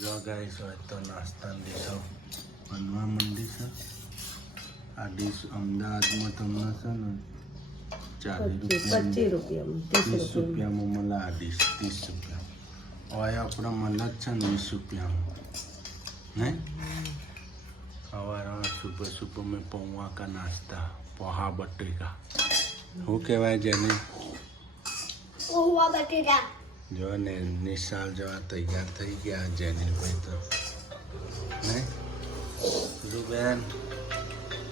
જો ગાઈસ હોય તો નાસ્તાની ડીશો બનવા માંડી છે. આ ડીશ અમદાવાદમાં તમને છે ને 25 રૂપિયામાં 30 રૂપિયામાં મળે. આ ડીશ 30 રૂપિયા હોય આપણે મળે જ છે ને 20 રૂપિયામાં નહીં. સવારમાં સુબહ સુબહ મેં પૌવા કા નાસ્તા પોહા બટેકા શું કહેવાય જેને પૌવા બટેટા. જો ને નિશાળ જવા તૈયાર થઈ ગયા જેનીભાઈ તો નહીં. બેન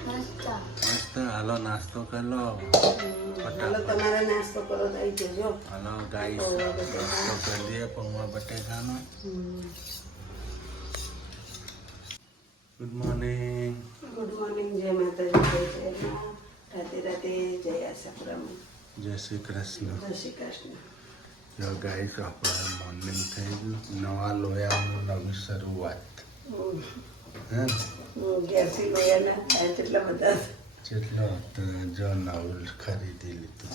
મસ્ત. મસ્ત. હાલો નાસ્તો કરી લો. હાલો તમારે નાસ્તો કરો તો આવી જજો. હાલો ગાઈસ નાસ્તો કરી દઈએ પૌવા બટેકાનો. Good morning. Good morning. જય માતાજી. જય રાતે રાતે જય આશાપુરામ. જય શ્રી કૃષ્ણ. જય શ્રી કૃષ્ણ. જો ગાઈસ આપણે મોર્નિંગ થઈ ગયું. નવા લોયાનું નવી શરૂઆત. હે ગેસી લોયાના આ કેટલા બધા જેટલો હતો જો નવું ખરીદી લીધું.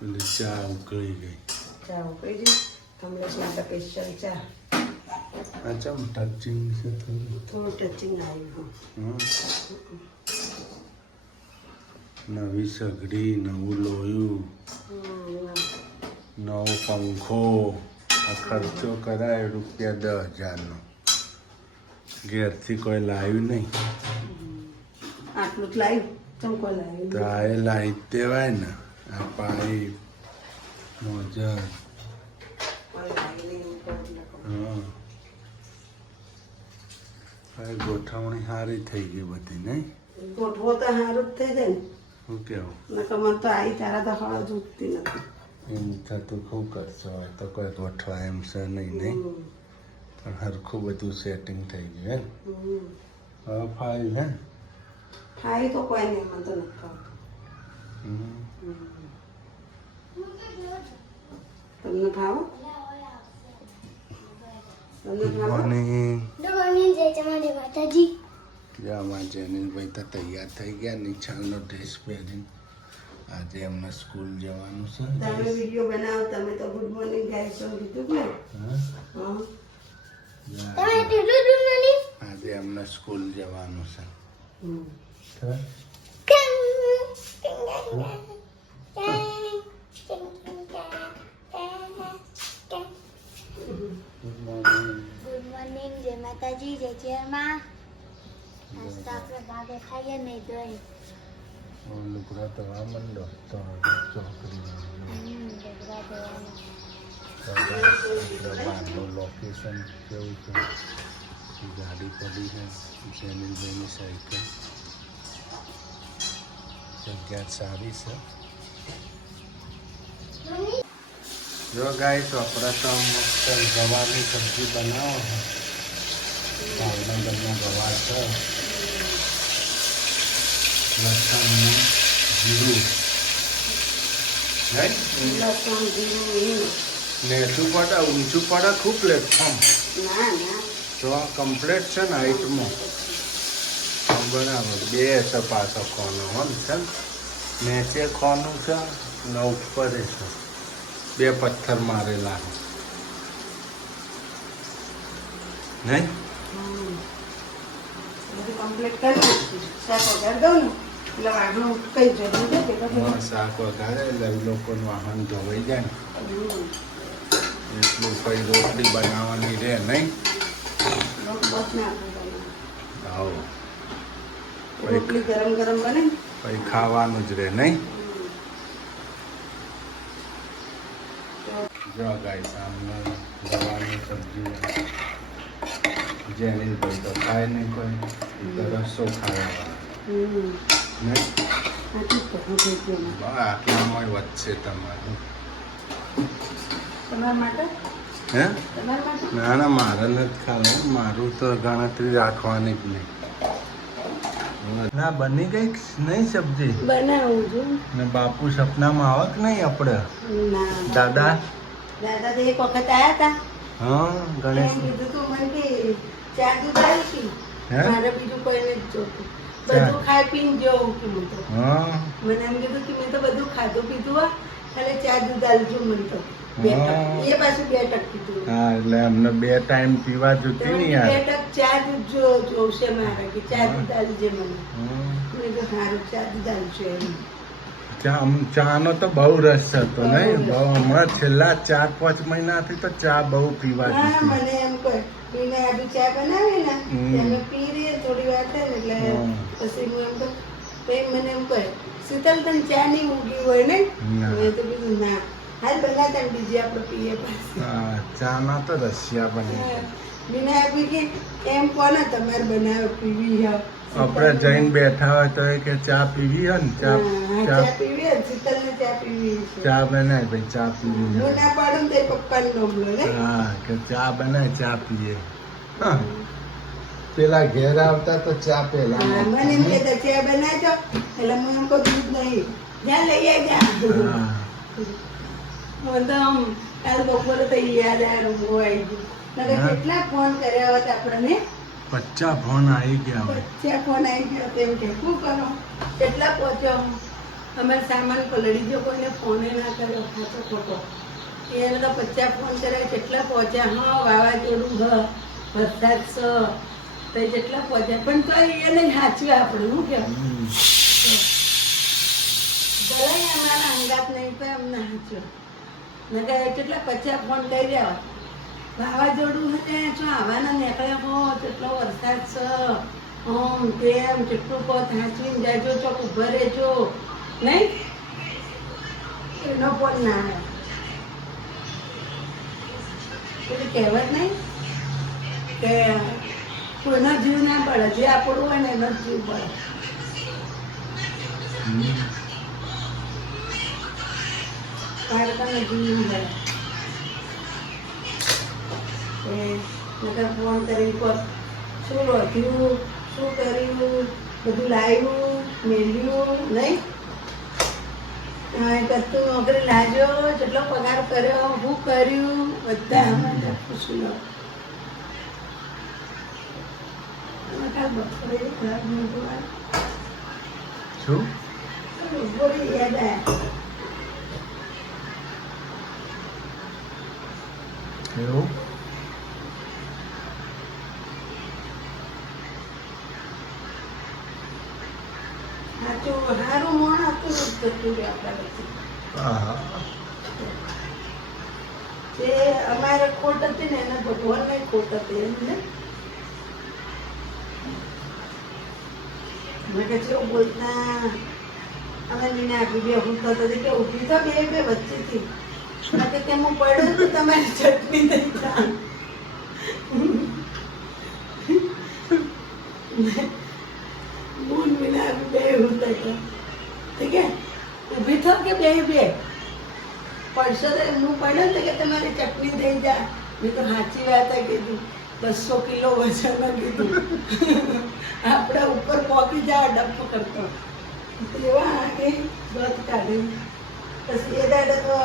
પેલી ચા ઉકળી ગઈ. ચા ઉકળી ગઈ. કમલેશ માટે સ્પેશિયલ ચા. આ ચમ ટચિંગ છે થોડું ટચિંગ આવ્યું. નવી સગડી, નવું લોયું, નવો પંખો. આ ખર્ચો કરાય ₹10,000નો. ઘેરથી કોઈ લાવ્યું નહીં આટલું જ લાવ્યું. ચમકો લાવ્યું. તો આ એ લાવી જ દેવાય ને. આ પાઇપ મોજર. હા હવે ગોઠવણી સારી થઈ ગઈ બધી નહીં. ગોઠવો તો સારું જ થઈ જાય ને. શું કેવું? નકર મને તો આવી તારા તો હવા જૂટતી નથી. એમ થતું ખૂબ કરશો હોય તો કોઈ ગોઠવા એમ છે નહીં નહીં. પણ હરખું બધું સેટિંગ થઈ ગયું હે. હવે ફાવ્યું હે. ખાઈ તો કોઈ નહીં. મને તો નથી ખાવતું. તમને ખાવો? તમને ખાવો? મોર્નિંગ. Good morning. જય તમારી માતાજી. આમાં જેનીભાઈ તો તૈયાર થઈ ગયા. નિશાળનો ડ્રેસ પહેરીને. આજે એમને સ્કૂલ જવાનું છે. તમે વિડીયો બનાવો. તમે તો ગુડ મોર્નિંગ ગાઈસ તો કીધું ને. હા? હા. તમે કેટલું ગુડ મોર્નિંગ? આજે એમને સ્કૂલ જવાનું છે. હમ. હા? Good morning. Good morning. જય માતાજી. જય ચેરમાં. નાસ્તો આપણે ભાગે ખાઈએ નહીં તો લુગડા તો આ મંડો તો ચોકડી બહારનું લોકેશન કેવું છે. ગાડી પડી છે. જેનીલભાઈની સાયકલ. જગ્યા સારી છે. જો ગાઈસ આપણે તો મસ્ત ગવાની સબ્જી બનાવો છે. ભાવનગરનો ગવા છે. લસણનું જીરું લસણ, જીરું, હિંગ. નેચું પડે ઊંચું પડે ખૂબ પ્લેટફોર્મ ના ના. તો કમ્પ્લેટ છે ને હાઈટમાં બરાબર. બે છે પાછો ખોનો હોલ છે. નીચે ખોનું છે ને ઉપર છે. બે પથ્થર મારેલા નહીં. બધું કમ્પ્લીટ કરી નાખીશું. શાક વઘાર દઉં ને એટલે વાઘનું કઈ જરૂર છે કે હા, શાક વઘારે એટલે એ લોકોનું વાહન ધોવાઈ જાય ને એટલું કઈ રોટલી બનાવવાની રહે નહીં. લોટ બસ ના આપવાનું. આવો રોટલી ગરમ ગરમ બને ને. પછી ખાવાનું જ રહે નહીં. જો ગાઈસ સામે ગવાની સબ્જી જેનીલભાઈ તો ખાય નહીં કોઈ. તો રસો ખાવા નહીં. આટલું જ કહું થઈ ગયું. આટલામાં વધશે તમારું. તમારા માટે? હે તમારા માટે? ના ના મારે નથી ખાવું. મારું તો ગણતરી રાખવાની જ નહીં. ના બની ગઈ નહીં સબ્જી? બનાવું છું. ને બાપુ સપનામાં આવે કે નહીં આપણે? ના. દાદા દાદા તો એક વખત આવ્યા હતા. હા એમ ગણેશ. કીધું તું મને કે ચા દૂધ આવી હે? મારે બીજું કોઈને જ જોતું. બધું ખાઈ પીને જવું કે હું તો. હા મને એમ કીધું કે મેં તો બધું ખાધું પીધું આ ખાલી ચા દૂધ આલજો મને તો 2 ટક. હા. એ પાછું 2 ટક કીધું. હા એટલે અમને 2 ટાઈમ પીવા જોતી ને 2 યાર. ટક ચા દૂધ જોશે મારે કે ચા દૂધ આલજે મને. હમ. મેં કીધું સારું ચા દૂધ આલજો એમ. ચાનો તો બહુ રસ હતો બહુ નહીં રસ. બહુ હમણાં છેલ્લા 4-5 મહિનાથી તો ચા બહુ પીવા હા જોતી. મને એમ કહે પીને આજુ ચા બનાવી ને હમ. તે અમે પી રહીએ થોડી વાર થાય ને એટલે હમ. પછી હું એમ કહું પછી મને એમ કહે શીતલ તને ચા નહીં મૂકી હોય ને ના. મેં તો કીધું ના હાલ બનાતા ને બીજી આપણે પીએ પાછી. હા, ચાના તો રસિયા બને. બીના આપી કે એમ કોને તમારે બનાવે પીવી હો આપણે જઈને બેઠા હોય તો એ કે ચા પીવી હોય ને ચા ચા ચા પીવી હોય શીતલને ચા પીવી છે. ચા બનાય ભાઈ ચા પીવી હું હોય. ના પાડું ને તો પપ્પાને નામ લો ને હા કે ચા બનાય ચા પીએ. હા. પેલા ઘેર આવતા તો ચા પેલા હા, મને એમ કહેતા ચા બનાવજો એટલે હું એમ કહું દૂધ નહીં જ્યાં લઈ જા હા. હું તો આમ કાલ બપોરે તો યાદ આવ્યા ઊંઘો આવી ગયું નકર હા. કેટલા ફોન કર્યા હોત આપણને 50 ફોન આવી ગયા હોય. બચ્ચા ફોન આવી ગયો તેમ કે શું કરો કેટલા પહોંચ્યો અમે સામાન પલળી ગયો કોઈને ફોને ના કર્યો ખાતો ખોટો એને તો 50 ફોન કર્યા કેટલા પહોંચ્યા હા વાવાઝોડું વરસાદ તો જેટલા પહોંચ્યા પણ તો એને સાચવ્યા આપણે શું કહેવાય હમ. ભલે અમારા અંગાત નહીં તો એમને સાચવ્યા નકર કેટલા 50 ફોન કર્યા વાવાઝોડું છે જો આવવાના નીકળ્યા હો કેટલો વરસાદ છે આમ તેમ કેટલું કહો થાંચવીને જાજો ચોક ઉભા રહેજો નહીં એનો ફોન ના આવે પેલી કહેવત નહીં કે કોઈનો જીવ ના પડે જે આપણું હોય ને એનો જ જીવ પડે હમ. બાળકોનો જીવ પડે એ નકર ફોન કરી કોક શું રોધ્યું શું કર્યું બધું લાવ્યું મેલ્યું નહીં કતું નોકરી લાગ્યો જેટલો પગાર કર્યો શું કર્યું બધા અમારે પૂછી લો અમે કાલ બપોરે ખરાબ નહોતું શું બપોરે યાદ આવ્યા એવું સાચું સારું મોણ હતું જ જતું રહ્યું આપણા વચ્ચે હા. જે અમારે ખોટ હતી ને એને ભગવાનને ખોટ હતી એમ ને મેં કે જેવું બોલતા અમે નીને આપી બે હું થતો હતી કે ઊભી તો બે વચ્ચેથી મેં કે તેમ હું પડ્યો તો તમારી ચટણી થઈ જાય બોલ મીના આપી બે હું થતો ઠીક હે ઊભી થાવ કે બે પડશો તો એમનું પડે ને કે તમારી ચટણી થઈ જાય મેં તો સાચી વાત કીધું 200 કિલો વજન કીધું આપણા ઉપર પહોંચી જાય ડપ કરતો એવા આગે દોત કાઢી પછી એ દાડે તો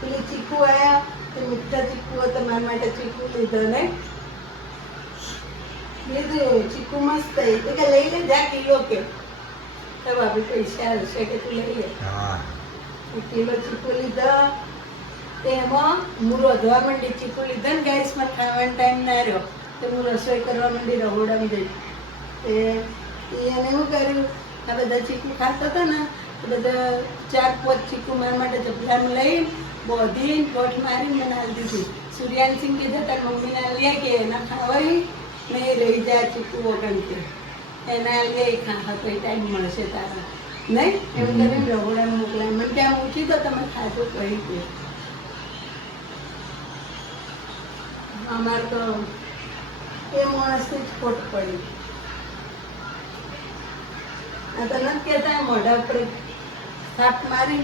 પેલી ચીકુ આવ્યા તો મીઠા ચીકુ તો મારા માટે ચીકુ લીધો ને લીધું ચીકુ મસ્ત થઈ તો કે લઈ લે જા કિલો કે તો ભાભી પૈસા હશે કે તું લઈ લે હા. કિલો ચીકુ લીધા તેમાં હું રોધવા માંડી ચીકુ લીધા ને ગેસમાં ખાવાનો ટાઈમ ના રહ્યો તો હું રસોઈ કરવા માંડી રહોડામાં જઈ તે એને શું કર્યું આ બધા ચીકુ ખાતા હતા ને તો બધા 4-5 ચીકુ મારા માટે જબલામાં લઈને બોધીને પોઠ મારીને મને આલી દીધી સૂર્યાનસિંહ કીધા તાર મમ્મીને આલ્યા કે એના ખાવાય ને એ રહી જાય ચીકુ વગર કે એના આલ્યા એ ખા તો એ ટાઈમ મળશે તારા નહીં એવું કરીને રહોડામાં મોકલાય મને ત્યાં મૂકી તો તમે ખાધું કહી દે અમારે તો એ માણસની જ ખોટ પડી આ તો નથી કહેતા મોઢા ઉપર થાપ મારી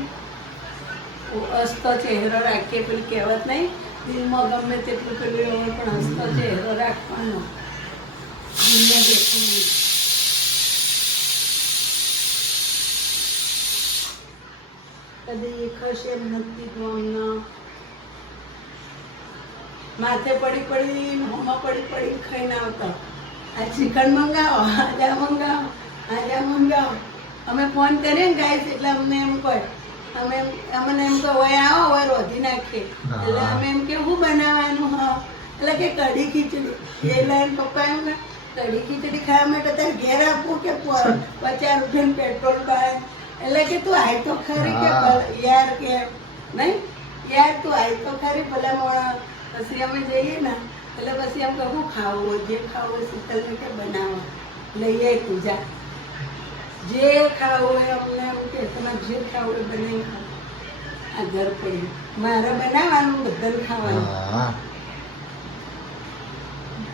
હસતો ચહેરો રાખીએ પેલી કહેવત નહીં દિલમાં ગમે તેટલું પેલું હોય પણ હસતો ચહેરો રાખવાનો દિલને દેખવું નહીં. કદી ખસે એમ નથી કીધું અમને માથે પડી મોંમાં પડી ખાઈને આવતા આ ચિકન મંગાવો આજે મંગાવો અમે ફોન કરીએ ને ગાઈસ એટલે અમને એમ કહે અમને એમ કે હોય આવો હોય રોધી નાખીએ એટલે અમે એમ કે શું બનાવવાનું હા એટલે કે કઢી ખીચડી એટલે એમ પપ્પા એમ કે કઢી ખીચડી ખાવા માટે તારે ઘેર આપવું કે પચાસ રૂપિયાનું પેટ્રોલ પાય એટલે કે તું આય તો ખરી કે યાર કે નહીં યાર તું આય તો ખરી ભલા મોણા પછી અમે જઈએ ને એટલે પછી એમ કે શું ખાવું હોય જે ખાવું હોય શીતલને કે બનાવો લઈ આય તું જા જે ખાવું હોય અમને એમ કે તમારે જે ખાવું હોય બનાવી ખાવ આ ઘર પડી મારે બનાવવાનું બધાને ખાવાનું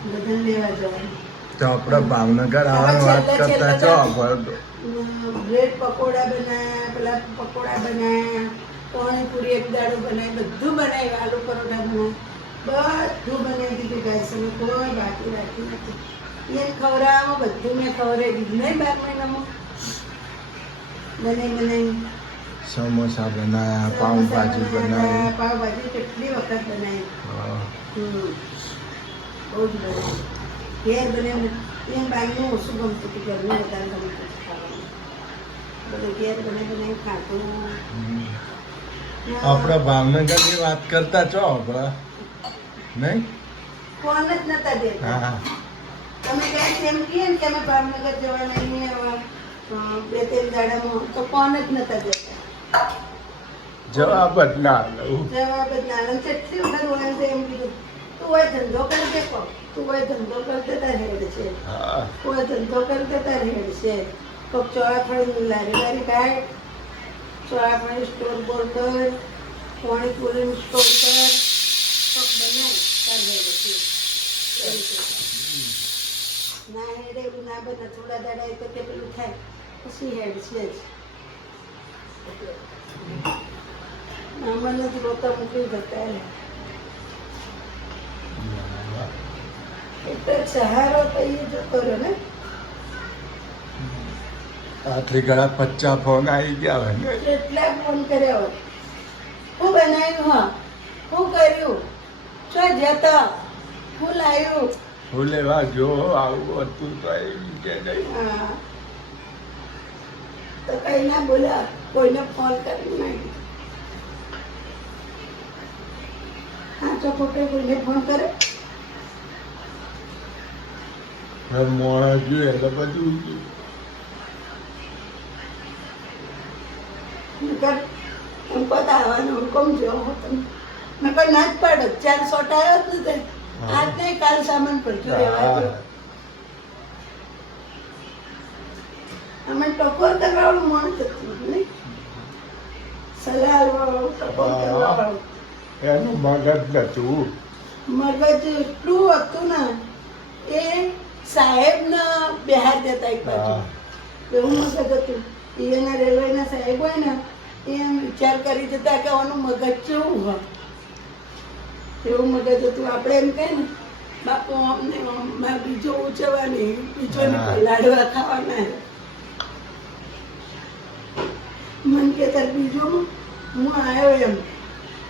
બધાને લેવા જવાનું તો આપણે ભાવનગર આવવાની વાત કરતા છો બ્રેડ પકોડા બનાવ્યા પેલા પકોડા બનાવ્યા પાણીપુરી એક દાડો બનાવી બધું બનાવ્યું આલુ પરોઠા બનાવ્યા બધું બનાવી દીધું ગાઈસ અમે કોઈ બાકી રાખ્યું નથી એને ખવડાવવામાં બધું મેં ખવડાવી દીધું નહીં 12 મહિનામાં બનાવી સમોસા બનાવ્યા પાવભાજી બનાવી પાવભાજી કેટલી વખત બનાવી બહુ જ બનાવી ઘેર બનાવી એને બહારનું ઓછું ગમતું હતું ઘરનું વધારે ગમતું હતું ખાવાનું બધું ઘેર બનાવી ખાતું આપણે ભાવનગરની વાત કરતા છો આપણે નહીં ફોન જ નતા દેતા તમે ક્યાંક એમ કહીએ ને કે અમે ભાવનગર જવાના અહીંયા 2-3 દાડામાં તો ફોન જ નતા દેતા જવાબ જ ના લઉં જવાબ જ ના અને કેટલી વખત હોય તો એમ કીધું તું હોય ધંધો કરી દે કો તું હોય ધંધો કરતે તાર હેડ છે કોઈ ધંધો કરતે તાર હેડ છે કોઈક ચોળાફળી લારી કાઢ ચોળાફળી સ્ટોર બોર કર પાણીપુરીનું સ્ટોર કર કોઈક બનાવ તાર હેડ છે ના હેડે એવું ના બને થોડા દાડા તો કે પેલું થાય પછી હેડ છે જ મને જ રોતા મૂકી જતા એટલે સહારો કહીએ જતો રહ્યો ને આટલી ઘણા 50 ફોન આવી ગયા હોય ને કેટલા ફોન કર્યા હોય શું બનાવ્યું હા શું કર્યું શું જતા શું લાવ્યું હું લેવા જો આવું હતું તો એમ કે નહીં હા તો કઈ ના બોલા કોઈને ફોન કરી નાખી સાચો ખોટો કોઈને ફોન કરે મોણા જોઈએ એટલે બધું પતા આવવાનો હુકમ જો મેં કોઈ ના જ પાડો 4 સોટા આવ્યો જ નથી આજ નહીં કાલ સામાન પડ્યો રહેવા અમે ટકોર કરવાવાળું માણસ હતું નહીં સલાહ વાળું ટકોર કરવાવાળું એનું મગજ નતું મગજ એટલું હતું ને એ સાહેબને બહાર દેતા એક બાજુ એવું મગજ હતું એના રેલવેના સાહેબ હોય ને એમ વિચાર કરી જતા કે આનું મગજ કેવું હોય એવું મગજ હતું આપણે એમ કહે ને બાપુ અમને મારે બીજો ઉચવવાની બીજો લાડવા ખાવાના મન કે તાર બીજો હું આવ્યો એમ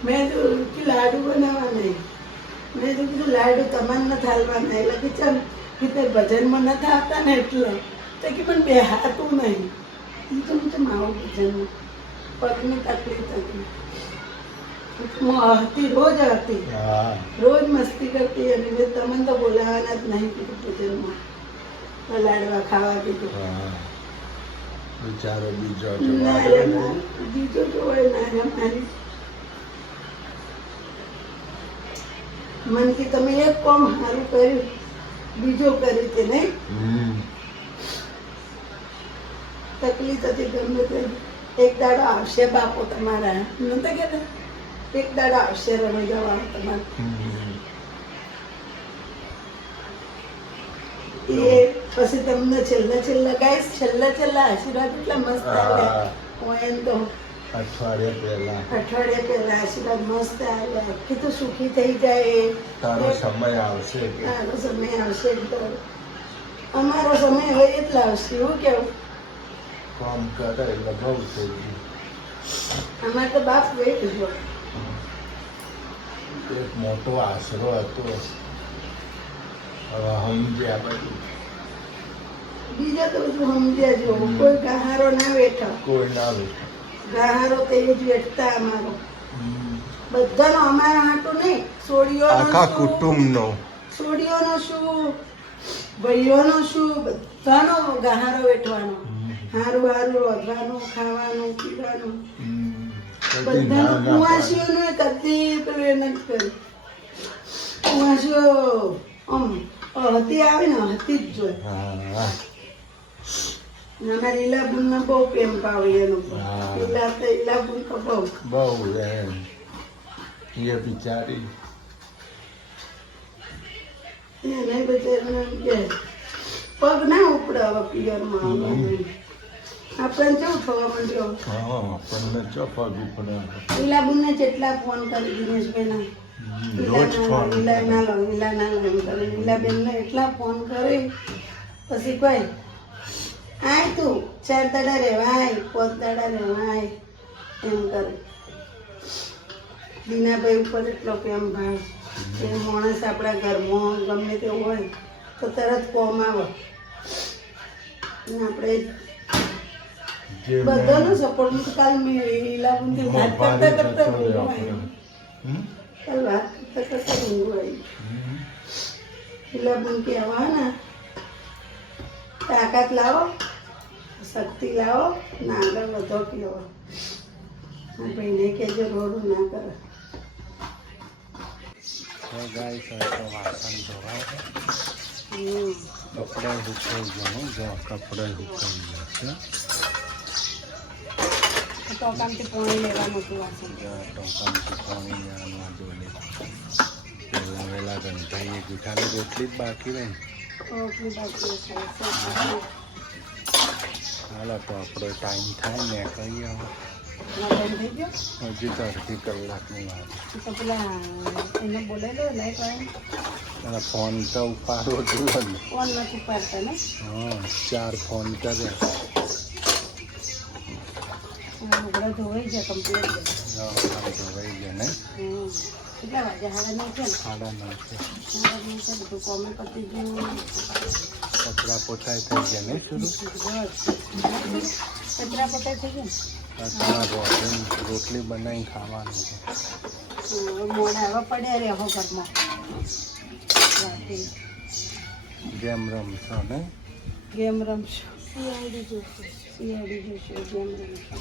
મેં તો લાડુ બનાવવા નહીં મેં તો કીધું લાડુ તમારે નથી હાલવાના એટલે કે ચાલ કે ભજનમાં નથી આવતા ને એટલે તો કે પણ બે હાથું નહીં હું તો આવું ભજનમાં પગની તકલીફ હતી હું હતી રોજ હતી રોજ મસ્તી કરતી અને મેં તમને તો બોલાવાના જ નહીં કીધું ભજનમાં લાડવા ખાવા કીધું બિચારો બીજો બીજો જોડે ના મારી મન કે તમે એક કામ સારું કર્યું બીજો કરી તે નહીં તકલીફ હતી ગમે તે એક દાડો આવશે બાપો તમારા નતા કહેતા એક દાડો આવશે રમી જવાનું તમારે એ પછી તમને છેલ્લા ગાઈસ છેલ્લા આશીર્વાદ એટલા મસ્ત આવ્યા હું એમ તો અઠવાડિયા પહેલા આશીર્વાદ મસ્ત આવ્યા કે તો સુખી થઈ જાય તારો સમય આવશે તારો સમય આવશે તો અમારો સમય હોય એટલા આવશે એવું કેવું કામ કરે એટલે બહુ થઈ ગયું અમારે તો બાપ વેટ જો એક મોટો આશરો હતો હવે સમજ્યા બધું બીજા તો બધું સમજ્યા જો કોઈ કહારો ના બેઠા કોઈ ના બેઠા ગાહારો તે જ વેઠતા અમારો બધાનો, અમારા હાટું નહીં, આખા કુટુંબનો સોડીઓનો શું, ભાઈઓનો શું, બધાનો ગાહારો વેઠવાનો, હારું હારું રોધવાનું, ખાવાનું, પીવાનું, બધાનું. કુવાસીઓનું કદી પેલું એને જ કર્યું. કુવાસીઓ આમ હતી આવે ને હતી જ જોઈએ. હા અમારા ઈલાબુનમાં બહુ પ્રેમ ભાવ એનો. ઈલાબુન તો બહુ એમ એ બિચારી એને બધાને એમ કે પગ ના ઉપડે હવે પિયરમાં આવવાનું. આપણને કેવું થવા માંડ્યો. હા આપણને ચોપા પડે. ઈલાબુનને જેટલા ફોન કરી દિનેશભાઈના, રોજ ફોન ઈલા ના લો એમ કરે. ઈલાબેનને એટલા ફોન કરે પછી કોઈ આય તું 4 દાડા રહેવાય, 5 દાડા રહેવાય એમ કરે. દીનાભાઈ ઉપર એટલો પ્રેમ ભાવ. એ માણસ આપણા ઘરમાં ગમે તે હોય તો તરત કોમ આવે. અને આપણે બધાનો સપોર્ટ. કાલ મેં ઈલાબુનથી વાત કરતા કરતા ઊંઘ આવી. કાલ વાત કરતા કરતા ઊંઘ આવી. ઈલાબુન કહેવા ને તાકાત લાવો, શક્તિ લાવો ને આગળ વધો કહેવો. આ ભાઈને કહેજો રોડ ના કરે. ગાઈસ તો વાસણ ધોવાય છે, કપડાં સુકાઈ ગયા. જો કપડાં સુકાઈ ગયા છે. ટોકામથી પાણી લેવાનું હતું વાસણ. ટોકામાંથી પાણી લેવાનું ડોલે. પહેલાં વહેલા ગંધાઈએ ગુઠાની રોટલી જ બાકી રહી. રોટલી બાકી છે. હાલો તો આપણો ટાઈમ થાય ને કહીએ લગ્ન થઈ ગયો હજી તો અડધી કલાકની વાત. તો પેલા એને બોલેલો લાઈટ વાળા અને ફોન તો ઉપાડવો જુઓ ને. ફોન નથી પાડતા ને. હા 4 ફોન કર્યા. લુગડા ધોવાઈ જાય કમ્પ્લીટ. ધોવાઈ ગયા ને. કેટલા વાગે? 9:30 સાડા 9 છે. 9:30 બધું કોમે પતી ગયું. કચરા પોતાય થઈ ગયા નહીં શરૂ. કચરા પતાઈ થઈ ગયા. રોટલી બનાવી ખાવાનું છે. મોડા હવે પડ્યા રહે ઘરમાં. ગેમ રમશો ને. ગેમ રમશો. સીઆઈડી જોશે. સીઆઈડી જોશે. ગેમ રમશો.